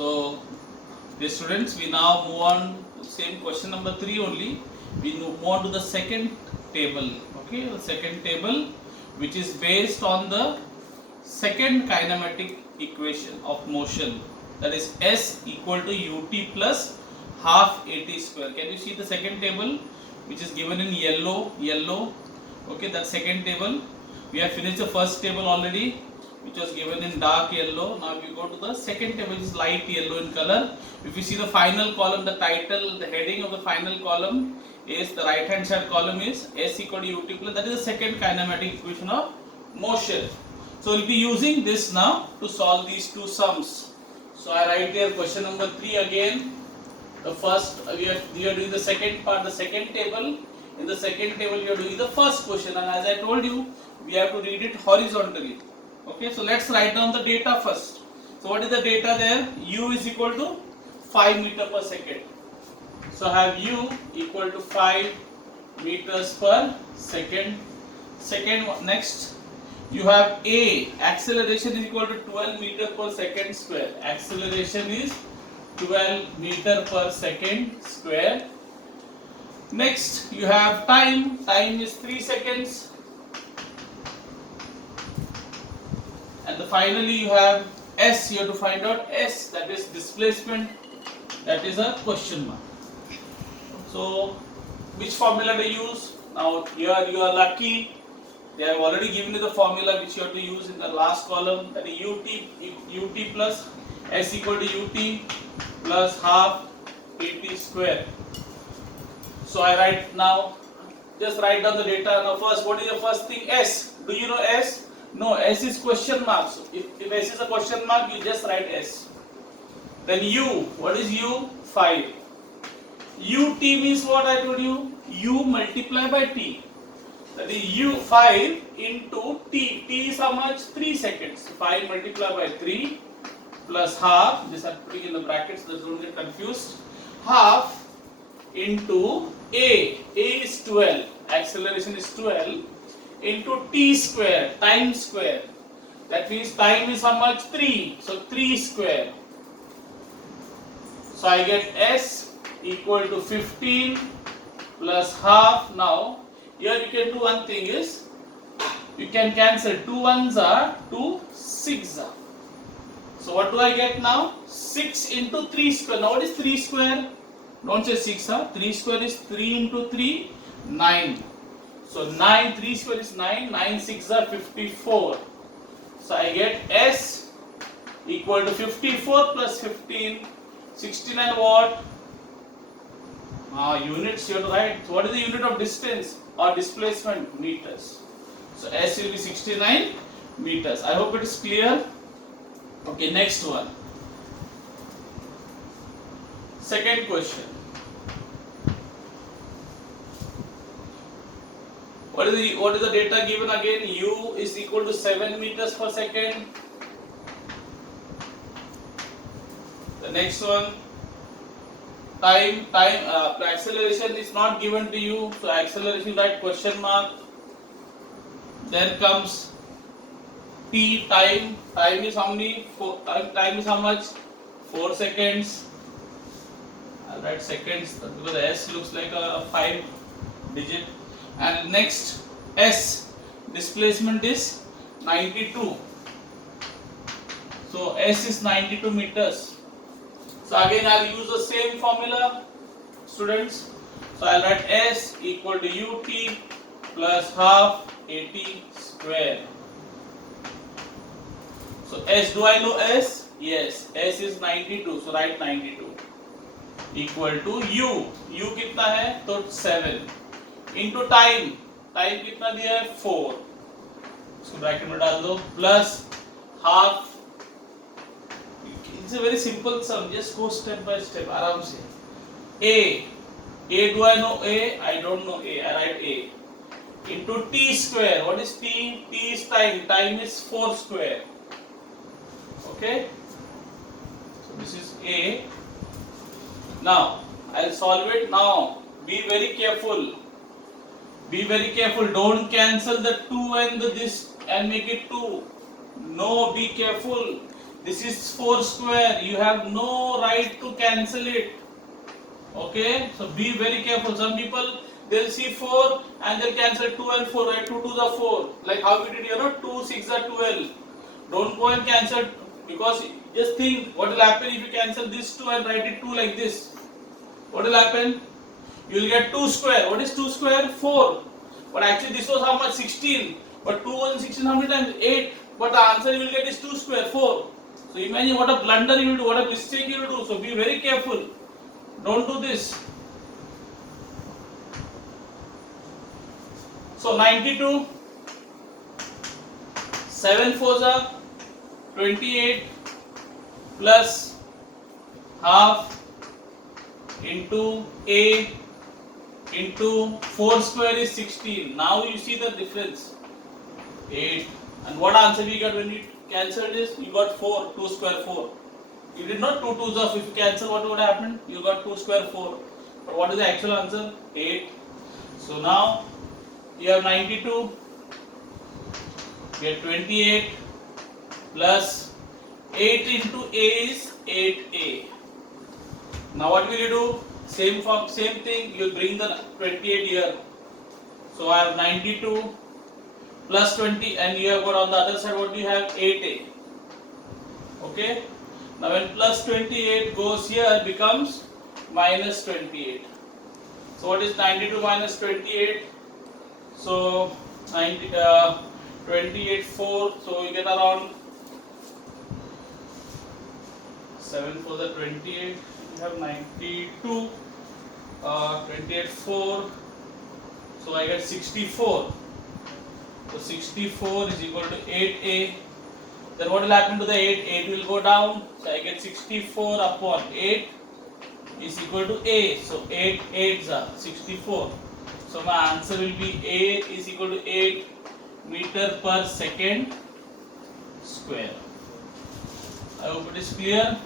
So, dear students, we now move on to same question number 3 only. We move on to the second table. Okay, the second table, which is based on the second kinematic equation of motion, that is S equal to ut plus half at square. Can you see the second table, which is given in yellow? Okay, that second table. We have finished the first table already, which was given in dark yellow. Now we go to the second table, which is light yellow in color. If you see the final column, the title, the heading of the final column is, the right hand side column is S equal to ut plus, that is the second kinematic equation of motion. So we'll be using this now to solve these two sums. So I write here question number 3 again. The first, we are doing the second part, the second table. In the second table, you are doing the first question, and as I told you, we have to read it horizontally. Okay, so let's write down the data first. So what is the data there? U is equal to 5 meter per second. So I have U equal to 5 meters per second. Second, next you have A, acceleration is equal to 12 meter per second square. Acceleration is 12 meter per second square. Next you have time is 3 seconds. And finally you have S, you have to find out S, that is displacement, that is a question mark. So which formula to use? Now here you are lucky, they have already given you the formula which you have to use in the last column, that is ut plus S equal to ut plus half at square. So I write now, just write down the data. Now first, what is the first thing? S. Do you know S? No, S is question mark. So if S is a question mark, you just write S. Then U, what is U? 5. Ut means what I told you? U multiply by T. That is U 5 into T. T is how much? 3 seconds. 5 multiplied by 3 plus half. This I'm putting in the brackets so that don't get confused. Half into A. A is 12. Acceleration is 12. Into T square, time square. That means time is how much? 3. So 3 square. So I get S equal to 15 plus half. Now here you can do one thing is, you can cancel 2 ones are 2 6 are. So what do I get now? 6 into 3 square. Now what is 3 square? Don't say 6, 3 square is 3 into 3, 9. So 9, 3 square is 9, 9 6 are 54. So I get S equal to 54 plus 15, 69 what? Units you have to write. So what is the unit of distance or displacement? Meters. So S will be 69 meters. I hope it is clear. Okay, next one. Second question. What is the data given again? U is equal to 7 meters per second. The next one, time acceleration is not given to you, so acceleration write question mark. Then comes T, time is how many? Time is how much? 4 seconds. I'll write seconds because the S looks like a 5 digit. And next S, displacement is 92. So S is 92 meters. So again I'll use the same formula, students. So I'll write S equal to ut plus half at square. So S, do I know S? Yes, S is 92. So write 92 equal to U. U कितना है? तो 7. Into time कितना दिया है? 4. इसको bracket में डाल दो, plus half. It's a very simple sum, just go step by step आराम से. A, do I know A? I don't know A, I write A. Into T square, what is T? T is time is 4 square. Okay, so this is A. Now I'll solve it. Now be very careful. Don't cancel the 2 and this and make it 2. No, be careful. This is 4 square. You have no right to cancel it. Okay, so be very careful. Some people, they'll see 4 and they'll cancel 2 and 4, right? 2 to the 4. Like how we did, 2 6 are 12. Don't go and cancel, because just think what will happen if you cancel this 2 and write it 2 like this. What will happen? You will get 2 square. What is 2 square? 4. But actually this was how much? 16. But 2 was 16 how many times? 8. But the answer you will get is 2 square, 4. So imagine what a blunder you will do, what a mistake you will do. So be very careful. Don't do this. So 92, 7 fours are 28 plus half into a into 4 square is 16. Now you see the difference. 8. And what answer we got when you cancelled this? You got 4, 2 square 4. You did not 2 twos of, if you cancel what would happen? You got 2 square 4. But what is the actual answer? 8. So now you have 92, you have 28 plus 8 into a is 8a. Now what will you do? Same thing, you will bring the 28 here. So I have 92 plus 20, and you have got on the other side what do you have? 8a. Okay. Now when plus 28 goes here, becomes minus 28. So what is 92 minus 28? So 28 4. So you get around 7 for the 28. You have 92. 28 4. So I get 64. So 64 is equal to 8a. Then what will happen to the 8? 8 will go down. So I get 64 upon 8 is equal to a. So 8 8s are 64. So my answer will be a is equal to 8 meter per second square. I hope it is clear.